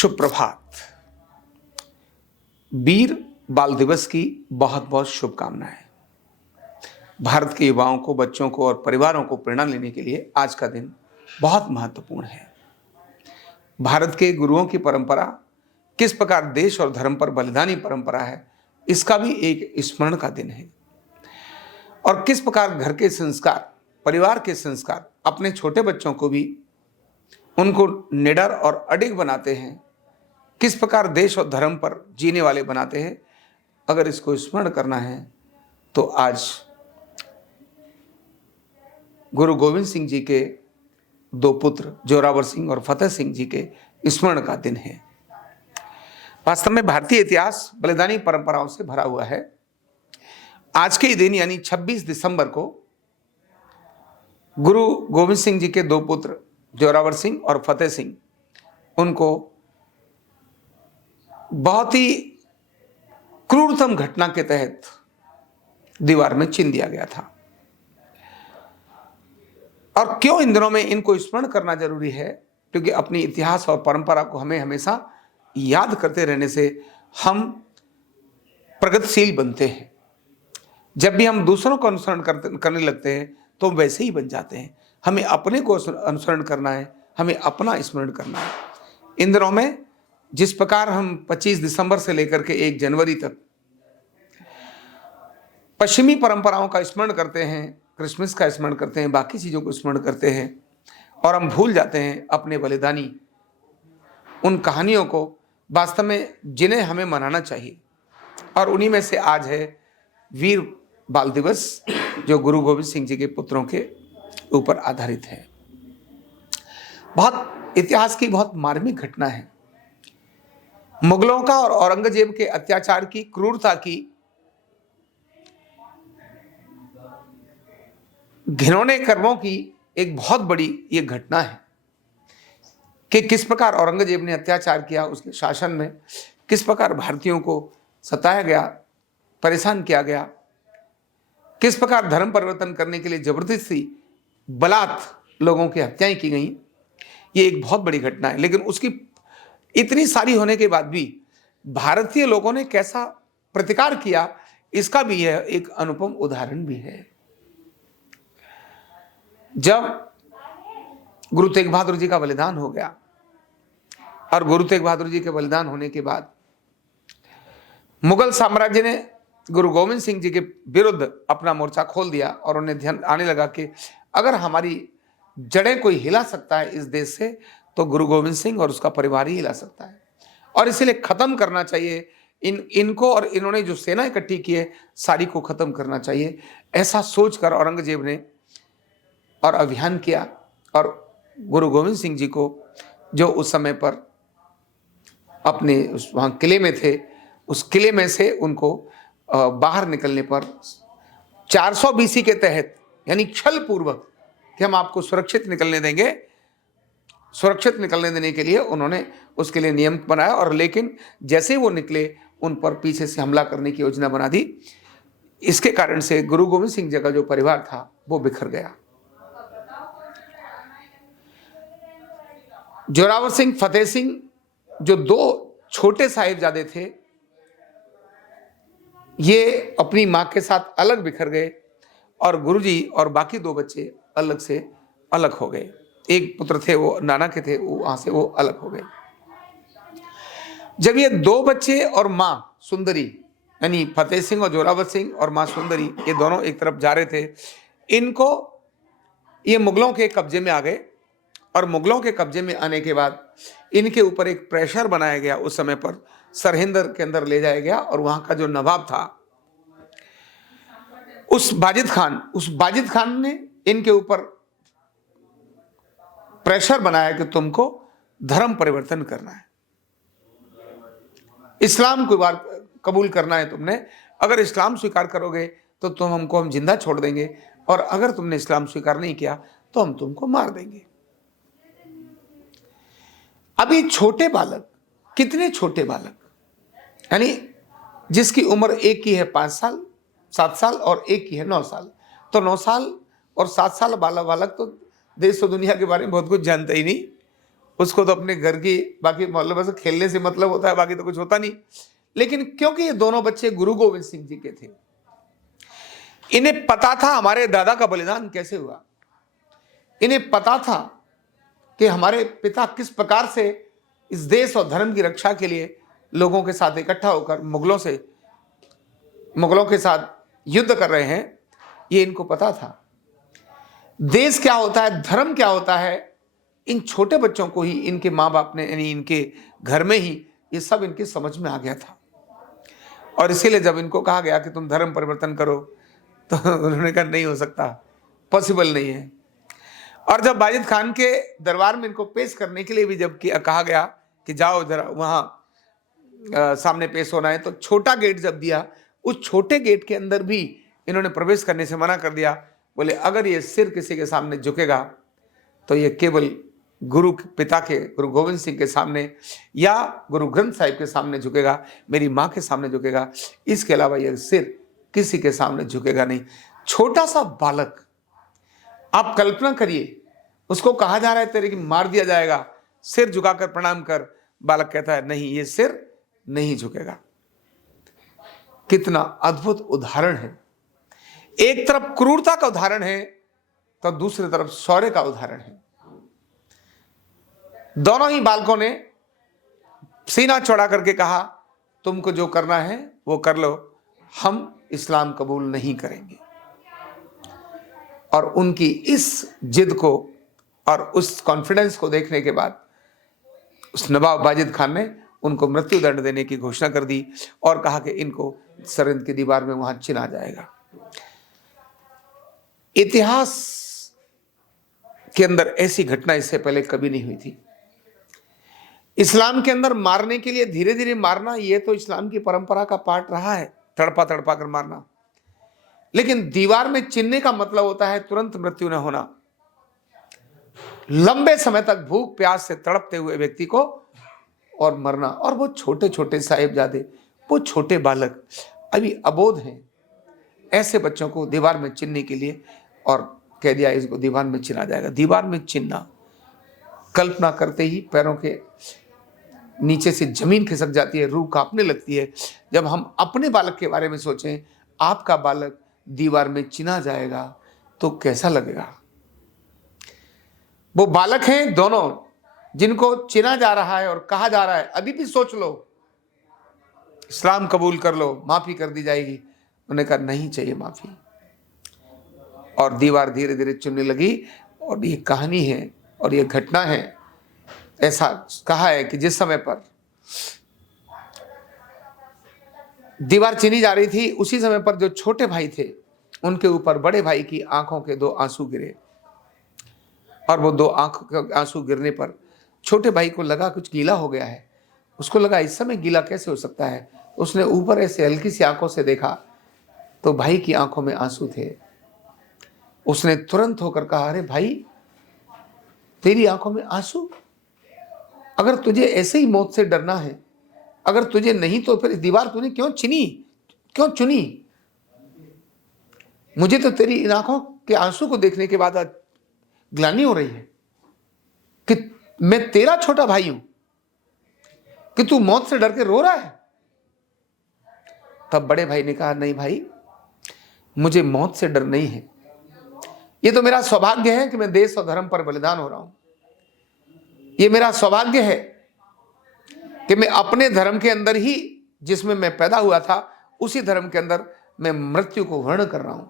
शुभ प्रभात। वीर बाल दिवस की बहुत बहुत शुभकामनाएं। भारत के युवाओं को, बच्चों को और परिवारों को प्रेरणा लेने के लिए आज का दिन बहुत महत्वपूर्ण है। भारत के गुरुओं की परंपरा किस प्रकार देश और धर्म पर बलिदानी परंपरा है, इसका भी एक स्मरण का दिन है। और किस प्रकार घर के संस्कार, परिवार के संस्कार अपने छोटे बच्चों को भी उनको निडर और अडिग बनाते हैं, किस प्रकार देश और धर्म पर जीने वाले बनाते हैं। अगर इसको स्मरण करना है तो आज गुरु गोविंद सिंह जी के दो पुत्र जोरावर सिंह और फतेह सिंह जी के स्मरण का दिन है। वास्तव में भारतीय इतिहास बलिदानी परंपराओं से भरा हुआ है। आज के दिन यानी 26 दिसंबर को गुरु गोविंद सिंह जी के दो पुत्र जोरावर सिंह और फतेह सिंह, उनको बहुत ही क्रूरतम घटना के तहत दीवार में चिन दिया गया था। और क्यों इन दिनों में इनको स्मरण करना जरूरी है? क्योंकि अपनी इतिहास और परंपरा को हमें हमेशा याद करते रहने से हम प्रगतिशील बनते हैं। जब भी हम दूसरों को अनुसरण करने लगते हैं तो वैसे ही बन जाते हैं। हमें अपने को अनुसरण करना है, हमें अपना स्मरण करना है। इन दिनों में जिस प्रकार हम 25 दिसंबर से लेकर के 1 जनवरी तक पश्चिमी परंपराओं का स्मरण करते हैं, क्रिसमस का स्मरण करते हैं, बाकी चीज़ों को स्मरण करते हैं और हम भूल जाते हैं अपने बलिदानी उन कहानियों को वास्तव में जिन्हें हमें मनाना चाहिए। और उन्हीं में से आज है वीर बाल दिवस, जो गुरु गोविंद सिंह जी के पुत्रों के ऊपर आधारित है। बहुत इतिहास की बहुत मार्मिक घटना है। मुगलों का और औरंगजेब के अत्याचार की, क्रूरता की, घिनौने कर्मों की एक बहुत बड़ी ये घटना है कि किस प्रकार औरंगजेब ने अत्याचार किया। उसके शासन में किस प्रकार भारतीयों को सताया गया, परेशान किया गया, किस प्रकार धर्म परिवर्तन करने के लिए जबरदस्ती बलात् लोगों की हत्याएं की गई। ये एक बहुत बड़ी घटना है। लेकिन उसकी इतनी सारी होने के बाद भी भारतीय लोगों ने कैसा प्रतिकार किया, इसका भी यह एक अनुपम उदाहरण भी है। जब गुरु तेग बहादुर जी का बलिदान हो गया और गुरु तेग बहादुर जी के बलिदान होने के बाद मुगल साम्राज्य ने गुरु गोविंद सिंह जी के विरुद्ध अपना मोर्चा खोल दिया और उन्हें ध्यान आने लगा कि अगर हमारी जड़ें कोई हिला सकता है इस देश से तो गुरु गोविंद सिंह और उसका परिवार ही हिला सकता है, और इसीलिए खत्म करना चाहिए इनको, और इन्होंने जो सेना इकट्ठी की है सारी को खत्म करना चाहिए। ऐसा सोचकर औरंगजेब ने और अभियान किया और गुरु गोविंद सिंह जी को, जो उस समय पर अपने वहाँ किले में थे, उस किले में से उनको बाहर निकलने पर 400 BC के तहत, यानी छल पूर्वक कि हम आपको सुरक्षित निकलने देंगे, सुरक्षित निकलने देने के लिए उन्होंने उसके लिए नियम बनाया। और लेकिन जैसे ही वो निकले उन पर पीछे से हमला करने की योजना बना दी। इसके कारण से गुरु गोविंद सिंह जी का जो परिवार था वो बिखर गया। जोरावर सिंह, फतेह सिंह, जो दो छोटे साहिबजादे थे, ये अपनी मां के साथ अलग बिखर गए और गुरुजी और बाकी दो बच्चे अलग से अलग हो गए। एक पुत्र थे वो नाना के थे, वहां से वो अलग हो गए। जब ये दो बच्चे और मां सुंदरी, यानी फतेह सिंह और जोरावर सिंह और मां सुंदरी, ये दोनों एक तरफ जा रहे थे, इनको ये मुगलों के कब्जे में आ गए। और मुगलों के कब्जे में आने के बाद इनके ऊपर एक प्रेशर बनाया गया। उस समय पर सरहिंद के अंदर ले जाया गया और वहां का जो नवाब था उस बाजिद खान ने इनके ऊपर प्रेशर बनाया कि तुमको धर्म परिवर्तन करना है, इस्लाम को बार कबूल करना है तुमने। अगर इस्लाम स्वीकार करोगे तो हम जिंदा छोड़ देंगे, और अगर तुमने इस्लाम स्वीकार नहीं किया तो हम तुमको मार देंगे। अभी छोटे बालक, कितने छोटे बालक, यानी जिसकी उम्र एक की है 5 साल 7 साल और एक की है 9 साल, तो 9 साल और 7 साल बालक तो देश और दुनिया के बारे में बहुत कुछ जानता ही नहीं। उसको तो अपने घर की बाकी मोहल्ले में से खेलने से मतलब होता है, बाकी तो कुछ होता नहीं। लेकिन क्योंकि ये दोनों बच्चे गुरु गोविंद सिंह जी के थे, इन्हें पता था हमारे दादा का बलिदान कैसे हुआ, इन्हें पता था कि हमारे पिता किस प्रकार से इस देश और धर्म की रक्षा के लिए लोगों के साथ इकट्ठा होकर मुगलों के साथ युद्ध कर रहे हैं, ये इनको पता था। देश क्या होता है, धर्म क्या होता है, इन छोटे बच्चों को ही इनके माँ बाप ने, यानी इनके घर में ही ये सब इनके समझ में आ गया था। और इसीलिए जब इनको कहा गया कि तुम धर्म परिवर्तन करो, तो उन्होंने कहा नहीं हो सकता, पॉसिबल नहीं है। और जब बाजिद खान के दरबार में इनको पेश करने के लिए भी जब कहा गया कि जाओ जरा वहां सामने पेश होना है, तो छोटा गेट जब दिया, उस छोटे गेट के अंदर भी इन्होंने प्रवेश करने से मना कर दिया। बोले अगर ये सिर किसी के सामने झुकेगा तो ये केवल गुरु पिता के, गुरु गोविंद सिंह के सामने या गुरु ग्रंथ साहिब के सामने झुकेगा, मेरी माँ के सामने झुकेगा, इसके अलावा यह सिर किसी के सामने झुकेगा नहीं। छोटा सा बालक, आप कल्पना करिए, उसको कहा जा रहा है तेरे की मार दिया जाएगा, सिर झुकाकर प्रणाम कर, बालक कहता है नहीं, ये सिर नहीं झुकेगा। कितना अद्भुत उदाहरण है। एक तरफ क्रूरता का उदाहरण है तो दूसरी तरफ शौर्य का उदाहरण है। दोनों ही बालकों ने सीना चौड़ा करके कहा तुमको जो करना है वो कर लो, हम इस्लाम कबूल नहीं करेंगे। और उनकी इस जिद को और उस कॉन्फिडेंस को देखने के बाद उस नवाब बाजिद खान ने उनको मृत्यु दंड देने की घोषणा कर दी और कहा कि इनको सरहिंद की दीवार में वहां चिना जाएगा। इतिहास के अंदर ऐसी घटना इससे पहले कभी नहीं हुई थी। इस्लाम के अंदर मारने के लिए धीरे धीरे मारना, यह तो इस्लाम की परंपरा का पार्ट रहा है, तड़पा तड़पा कर मारना। लेकिन दीवार में चिन्हने का मतलब होता है तुरंत मृत्यु न होना, लंबे समय तक भूख प्यास से तड़पते हुए व्यक्ति को और मरना। और वो छोटे छोटे साहिबजादे, वो छोटे बालक अभी अबोध हैं, ऐसे बच्चों को दीवार में चिन्हने के लिए और कह दिया इसको दीवार में चिना जाएगा। दीवार में चिन्हना, कल्पना करते ही पैरों के नीचे से जमीन खिसक जाती है, रूह कांपने लगती है। जब हम अपने बालक के बारे में सोचें, आपका बालक दीवार में चिना जाएगा तो कैसा लगेगा। वो बालक हैं दोनों जिनको चिना जा रहा है और कहा जा रहा है अभी भी सोच लो, इस्लाम कबूल कर लो, माफी कर दी जाएगी। उन्होंने कहा नहीं चाहिए माफी, और दीवार धीरे धीरे चुनने लगी। और ये कहानी है और ये घटना है, ऐसा कहा है कि जिस समय पर दीवार चीनी जा रही थी, उसी समय पर जो छोटे भाई थे उनके ऊपर बड़े भाई की आंखों के 2 आंसू गिरे। और वो 2 आंखों के आंसू गिरने पर छोटे भाई को लगा कुछ गीला हो गया है। उसको लगा इस समय गीला कैसे हो सकता है। उसने ऊपर ऐसे हल्की सी आंखों से देखा तो भाई की आंखों में आंसू थे। उसने तुरंत होकर कहा अरे भाई, तेरी आंखों में आंसू? अगर तुझे ऐसे ही मौत से डरना है, अगर तुझे नहीं तो फिर दीवार तूने क्यों चुनी? मुझे तो तेरी इन आंखों के आंसू को देखने के बाद आज ग्लानि हो रही है कि मैं तेरा छोटा भाई हूं कि तू मौत से डर के रो रहा है। तब बड़े भाई ने कहा नहीं भाई, मुझे मौत से डर नहीं है, ये तो मेरा सौभाग्य है कि मैं देश और धर्म पर बलिदान हो रहा हूं। ये मेरा सौभाग्य है कि मैं अपने धर्म के अंदर ही, जिसमें मैं पैदा हुआ था, उसी धर्म के अंदर मैं मृत्यु को वर्ण कर रहा हूं।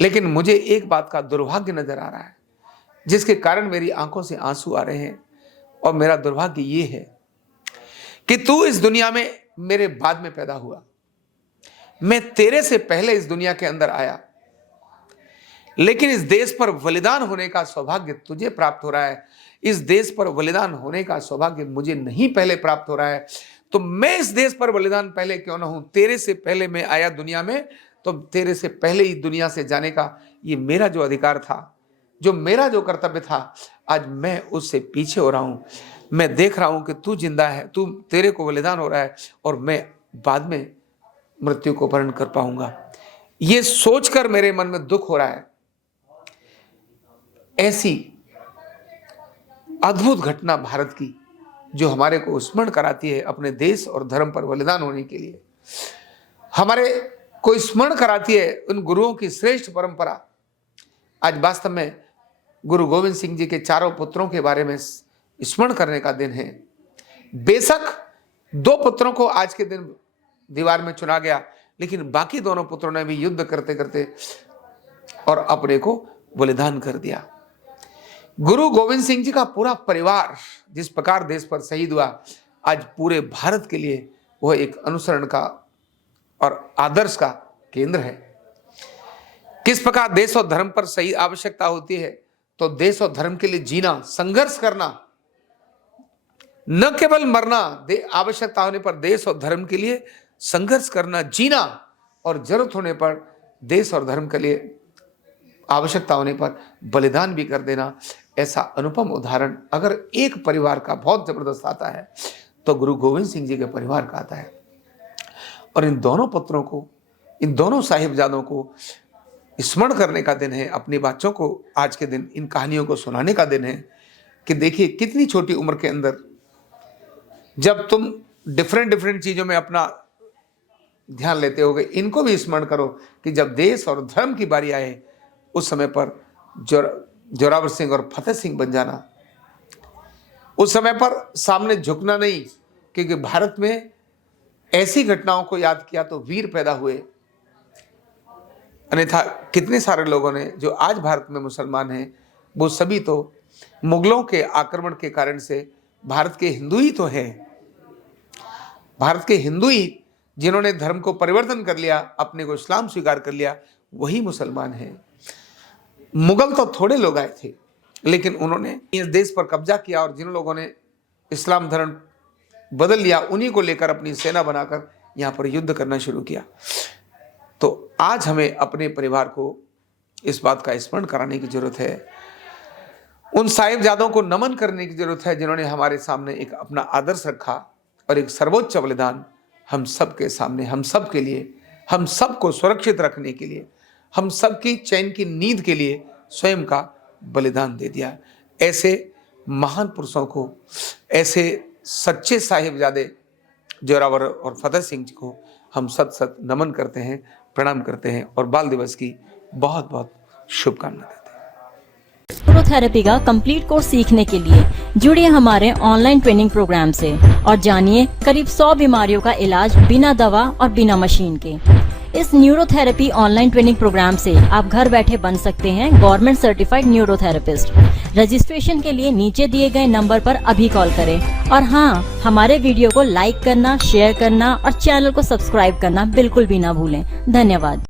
लेकिन मुझे एक बात का दुर्भाग्य नजर आ रहा है जिसके कारण मेरी आंखों से आंसू आ रहे हैं। और मेरा दुर्भाग्य ये है कि तू इस दुनिया में मेरे बाद में पैदा हुआ, मैं तेरे से पहले इस दुनिया के अंदर आया, लेकिन इस देश पर बलिदान होने का सौभाग्य तुझे प्राप्त हो रहा है, इस देश पर बलिदान होने का सौभाग्य मुझे नहीं पहले प्राप्त हो रहा है। तो मैं इस देश पर बलिदान पहले क्यों ना हूं? तेरे से पहले मैं आया दुनिया में, तो तेरे से पहले ही दुनिया से जाने का ये मेरा जो अधिकार था, जो मेरा जो कर्तव्य था, आज मैं उससे पीछे हो रहा हूं। मैं देख रहा हूं कि तू जिंदा है, तेरे को बलिदान हो रहा है और मैं बाद में मृत्यु को वर्ण कर पाऊंगा। ये सोचकर मेरे मन में दुख हो रहा है। ऐसी अद्भुत घटना भारत की, जो हमारे को स्मरण कराती है अपने देश और धर्म पर बलिदान होने के लिए, हमारे को स्मरण कराती है उन गुरुओं की श्रेष्ठ परंपरा। आज वास्तव में गुरु गोविंद सिंह जी के चारों पुत्रों के बारे में स्मरण करने का दिन है। बेशक 2 पुत्रों को आज के दिन दीवार में चुना गया, लेकिन बाकी दोनों पुत्रों ने भी युद्ध करते करते और अपने को बलिदान कर दिया। गुरु गोविंद सिंह जी का पूरा परिवार जिस प्रकार देश पर शहीद हुआ, आज पूरे भारत के लिए वह एक अनुसरण का और आदर्श का केंद्र है। किस प्रकार देश और धर्म पर सही आवश्यकता होती है, तो देश और धर्म के लिए जीना, संघर्ष करना, न केवल मरना, आवश्यकता होने पर देश और धर्म के लिए संघर्ष करना, जीना, और जरूरत होने पर देश और धर्म के लिए आवश्यकता होने पर बलिदान भी कर देना। ऐसा अनुपम उदाहरण अगर एक परिवार का बहुत जबरदस्त आता है तो गुरु गोविंद सिंह जी के परिवार का आता है। और इन दोनों पुत्रों को, इन दोनों साहिबजादों को स्मरण करने का दिन है। अपने बच्चों को आज के दिन इन कहानियों को सुनाने का दिन है कि देखिए कितनी छोटी उम्र के अंदर जब तुम डिफरेंट चीजों में अपना ध्यान लेते होगे, इनको भी स्मरण करो कि जब देश और धर्म की बारी आए उस समय पर जोरावर सिंह और फतेह सिंह बन जाना। उस समय पर सामने झुकना नहीं, क्योंकि भारत में ऐसी घटनाओं को याद किया तो वीर पैदा हुए। अन्यथा कितने सारे लोगों ने जो आज भारत में मुसलमान हैं, वो सभी तो मुगलों के आक्रमण के कारण से भारत के हिंदू ही तो हैं। भारत के हिंदू ही जिन्होंने धर्म को परिवर्तन कर लिया, अपने को इस्लाम स्वीकार कर लिया, वही मुसलमान हैं। मुगल तो थोड़े लोग आए थे, लेकिन उन्होंने इस देश पर कब्जा किया और जिन लोगों ने इस्लाम धर्म बदल लिया, उन्हीं को लेकर अपनी सेना बनाकर यहाँ पर युद्ध करना शुरू किया। तो आज हमें अपने परिवार को इस बात का स्मरण कराने की जरूरत है। उन साहिबजादों को नमन करने की जरूरत है जिन्होंने हमारे सामने एक अपना आदर्श रखा और एक सर्वोच्च बलिदान हम सब के सामने, हम सब के लिए, हम सबको सुरक्षित रखने के लिए, हम सबकी चैन की नींद के लिए स्वयं का बलिदान दे दिया। ऐसे महान पुरुषों को, ऐसे सच्चे साहिबजादे जोरावर और फतेह सिंह जी को हम सत नमन करते हैं, प्रणाम करते हैं और बाल दिवस की बहुत बहुत शुभकामनाएं देते हैं। न्यूरोथेरेपी का कंप्लीट कोर्स सीखने के लिए जुड़िए हमारे ऑनलाइन ट्रेनिंग प्रोग्राम से और जानिए करीब 100 बीमारियों का इलाज बिना दवा और बिना मशीन के। इस न्यूरोथेरेपी ऑनलाइन ट्रेनिंग प्रोग्राम से आप घर बैठे बन सकते हैं गवर्नमेंट सर्टिफाइड न्यूरोथेरेपिस्ट। रजिस्ट्रेशन के लिए नीचे दिए गए नंबर पर अभी कॉल करें और हाँ, हमारे वीडियो को लाइक करना, शेयर करना और चैनल को सब्सक्राइब करना बिल्कुल भी ना भूलें। धन्यवाद।